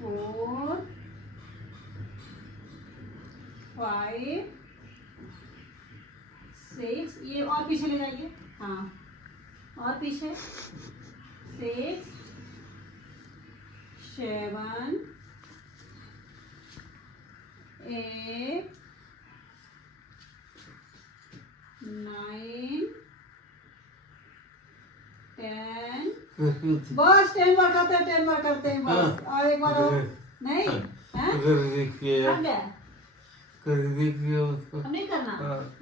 4 5 6, ये और पीछे ले जाइए, हाँ और पीछे 6 7 8 9 10, बस 10 बार करते हैं, 10 बार करते हैं बस। और एक बार और नहीं है, थक गया, अब नहीं करना,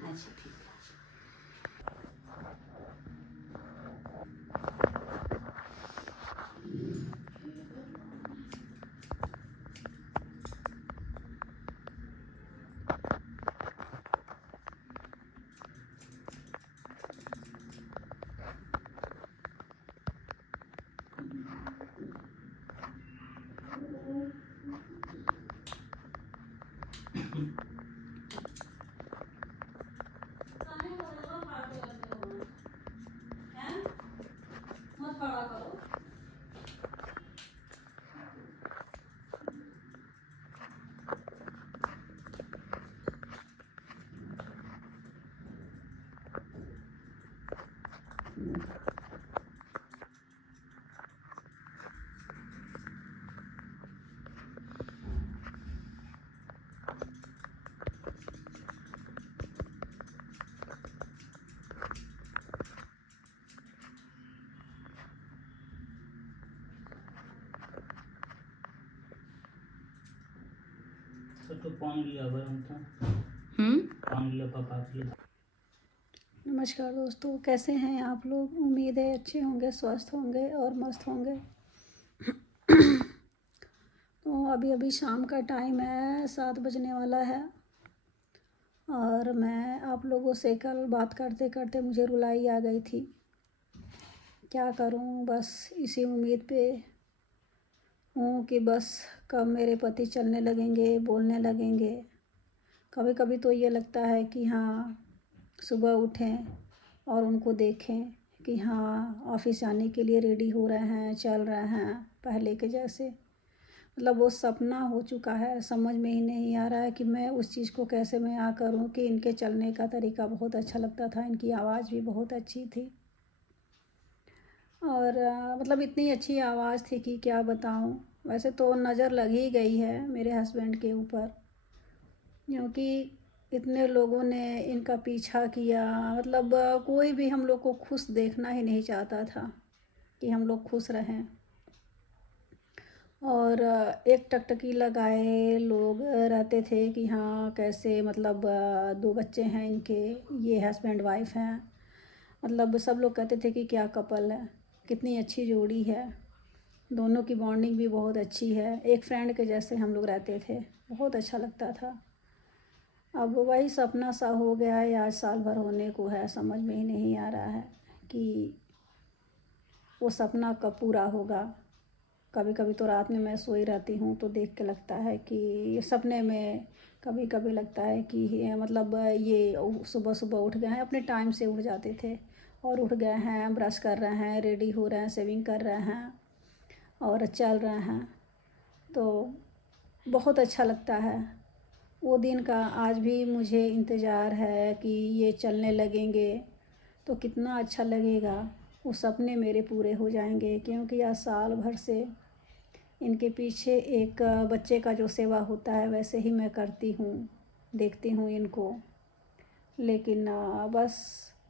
अच्छा ठीक है। मत खड़ा करो। तो पानी लिया गरम था, पानी लिया पापा के लिए। नमस्कार दोस्तों, कैसे हैं आप लोग? उम्मीद है अच्छे होंगे, स्वस्थ होंगे और मस्त होंगे। तो अभी अभी शाम का टाइम है, 7 बजने वाला है और मैं आप लोगों से कल बात करते करते मुझे रुलाई आ गई थी। क्या करूं, बस इसी उम्मीद पे हूँ कि बस कब मेरे पति चलने लगेंगे, बोलने लगेंगे। कभी कभी तो ये लगता है कि हाँ सुबह उठें और उनको देखें कि हाँ ऑफिस जाने के लिए रेडी हो रहे हैं, चल रहे हैं पहले के जैसे। मतलब वो सपना हो चुका है, समझ में ही नहीं आ रहा है कि मैं उस चीज़ को कैसे मैं करूँ। कि इनके चलने का तरीका बहुत अच्छा लगता था, इनकी आवाज़ भी बहुत अच्छी थी और मतलब इतनी अच्छी आवाज़ थी कि क्या बताऊँ। वैसे तो नज़र लग ही गई है मेरे हस्बैंड के ऊपर, क्योंकि इतने लोगों ने इनका पीछा किया। मतलब कोई भी हम लोग को खुश देखना ही नहीं चाहता था कि हम लोग खुश रहें। और एक टकटकी लगाए लोग रहते थे कि हाँ कैसे, मतलब 2 बच्चे हैं इनके, ये हस्बैंड वाइफ हैं। मतलब सब लोग कहते थे कि क्या कपल है, कितनी अच्छी जोड़ी है, दोनों की बॉन्डिंग भी बहुत अच्छी है, एक फ्रेंड के जैसे हम लोग रहते थे, बहुत अच्छा लगता था। अब वही सपना सा हो गया है, आज साल भर होने को है, समझ में ही नहीं आ रहा है कि वो सपना कब पूरा होगा। कभी कभी तो रात में मैं सोई रहती हूँ तो देख के लगता है कि सपने में कभी कभी लगता है कि मतलब ये सुबह सुबह उठ गए हैं, अपने टाइम से उठ जाते थे और उठ गए हैं, ब्रश कर रहे हैं, रेडी हो रहे हैं, शेविंग कर रहे हैं और चल रहे हैं। तो बहुत अच्छा लगता है वो दिन का। आज भी मुझे इंतज़ार है कि ये चलने लगेंगे तो कितना अच्छा लगेगा, वो सपने मेरे पूरे हो जाएंगे। क्योंकि आज साल भर से इनके पीछे एक बच्चे का जो सेवा होता है वैसे ही मैं करती हूँ, देखती हूँ इनको। लेकिन बस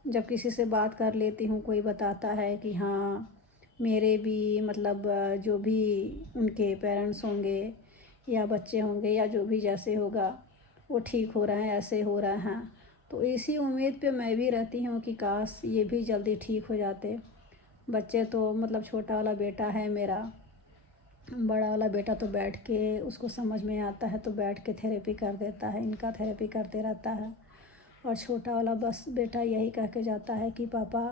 जब किसी से बात कर लेती हूँ, कोई बताता है कि हाँ मेरे भी मतलब जो भी उनके पेरेंट्स होंगे या बच्चे होंगे या जो भी जैसे होगा वो ठीक हो रहे हैं, ऐसे हो रहे हैं, तो इसी उम्मीद पे मैं भी रहती हूँ कि काश ये भी जल्दी ठीक हो जाते। बच्चे तो मतलब छोटा वाला बेटा है मेरा, बड़ा वाला बेटा तो बैठ के उसको समझ में आता है तो बैठ के थेरेपी कर देता है, इनका थेरेपी करते रहता है। और छोटा वाला बस बेटा यही कह के जाता है कि पापा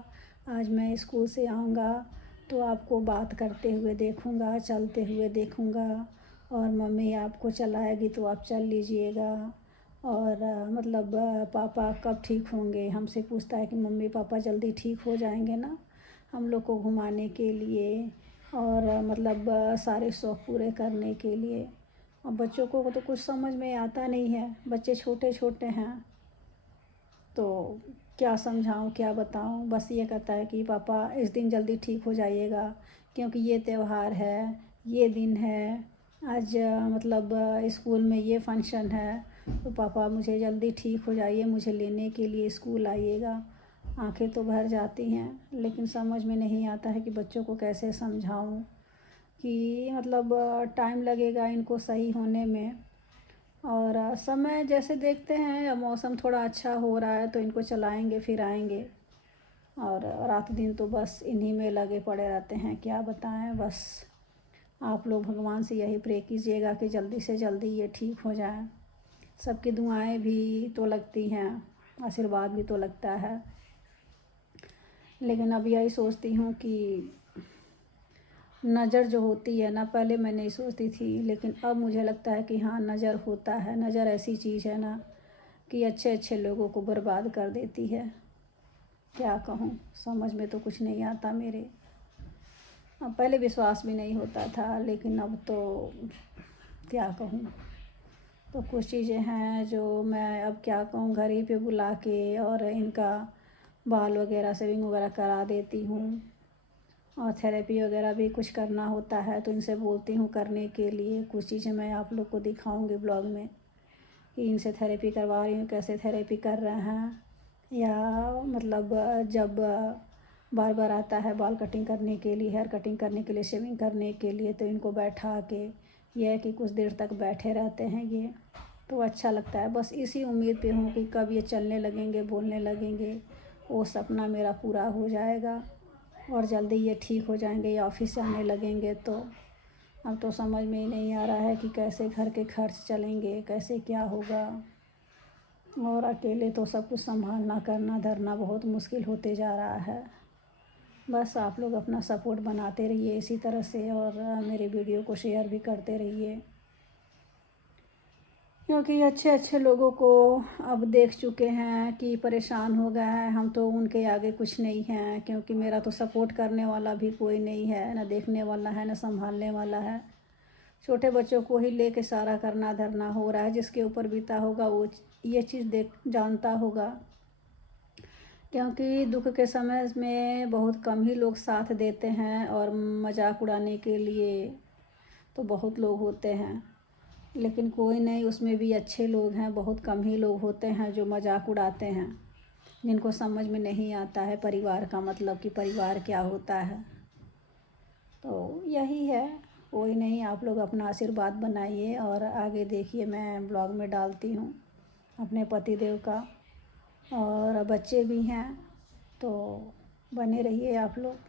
आज मैं स्कूल से आऊँगा तो आपको बात करते हुए देखूँगा, चलते हुए देखूँगा, और मम्मी आपको चलाएगी तो आप चल लीजिएगा। और मतलब पापा कब ठीक होंगे, हमसे पूछता है कि मम्मी पापा जल्दी ठीक हो जाएंगे ना हम लोग को घुमाने के लिए और मतलब सारे शौक़ पूरे करने के लिए। अब बच्चों को तो कुछ समझ में आता नहीं है, बच्चे छोटे छोटे हैं, तो क्या समझाऊं क्या बताऊं। बस ये कहता है कि पापा इस दिन जल्दी ठीक हो जाइएगा, क्योंकि ये त्यौहार है, ये दिन है, आज मतलब स्कूल में ये फंक्शन है, तो पापा मुझे जल्दी ठीक हो जाइए, मुझे लेने के लिए स्कूल आइएगा। आंखें तो भर जाती हैं, लेकिन समझ में नहीं आता है कि बच्चों को कैसे समझाऊं कि मतलब टाइम लगेगा इनको सही होने में। और समय जैसे देखते हैं, अब मौसम थोड़ा अच्छा हो रहा है तो इनको चलाएंगे फिर आएंगे, और रात दिन तो बस इन्हीं में लगे पड़े रहते हैं, क्या बताएं। बस आप लोग भगवान से यही प्रे कीजिएगा कि जल्दी से जल्दी ये ठीक हो जाए। सबकी दुआएं भी तो लगती हैं, आशीर्वाद भी तो लगता है, लेकिन अब यही सोचती हूँ कि नज़र जो होती है ना, पहले मैं नहीं सोचती थी, लेकिन अब मुझे लगता है कि हाँ नज़र होता है। नज़र ऐसी चीज़ है ना कि अच्छे अच्छे लोगों को बर्बाद कर देती है। क्या कहूँ, समझ में तो कुछ नहीं आता मेरे। अब पहले विश्वास भी नहीं होता था, लेकिन अब तो क्या कहूँ। तो कुछ चीज़ें हैं जो मैं अब क्या कहूँ, घर ही पे बुला के और इनका बाल वगैरह सेविंग वगैरह करा देती हूँ, और थेरेपी वगैरह भी कुछ करना होता है तो इनसे बोलती हूँ करने के लिए। कुछ चीज़ें मैं आप लोग को दिखाऊंगी ब्लॉग में कि इनसे थेरेपी करवा रही हूँ, कैसे थेरेपी कर रहे हैं। या मतलब जब बार बार आता है बाल कटिंग करने के लिए, हेयर कटिंग करने के लिए, शेविंग करने के लिए, तो इनको बैठा के यह है कि कुछ देर तक बैठे रहते हैं ये, तो अच्छा लगता है। बस इसी उम्मीद पे हूँ कि कब ये चलने लगेंगे, बोलने लगेंगे, वो सपना मेरा पूरा हो जाएगा और जल्दी ये ठीक हो जाएंगे, ये ऑफिस जाने लगेंगे। तो अब तो समझ में ही नहीं आ रहा है कि कैसे घर के खर्च चलेंगे, कैसे क्या होगा, और अकेले तो सब कुछ संभालना करना धरना बहुत मुश्किल होते जा रहा है। बस आप लोग अपना सपोर्ट बनाते रहिए इसी तरह से, और मेरे वीडियो को शेयर भी करते रहिए, क्योंकि अच्छे अच्छे लोगों को अब देख चुके हैं कि परेशान हो गए हैं। हम तो उनके आगे कुछ नहीं हैं, क्योंकि मेरा तो सपोर्ट करने वाला भी कोई नहीं है, ना देखने वाला है, ना संभालने वाला है। छोटे बच्चों को ही लेके सारा करना धरना हो रहा है। जिसके ऊपर बीता होगा वो ये चीज़ देख जानता होगा, क्योंकि दुख के समय में बहुत कम ही लोग साथ देते हैं, और मजाक उड़ाने के लिए तो बहुत लोग होते हैं, लेकिन कोई नहीं, उसमें भी अच्छे लोग हैं। बहुत कम ही लोग होते हैं जो मजाक उड़ाते हैं, जिनको समझ में नहीं आता है परिवार का मतलब कि परिवार क्या होता है। तो यही है, कोई नहीं, आप लोग अपना आशीर्वाद बनाइए, और आगे देखिए मैं ब्लॉग में डालती हूँ अपने पतिदेव का, और बच्चे भी हैं, तो बने रहिए आप लोग।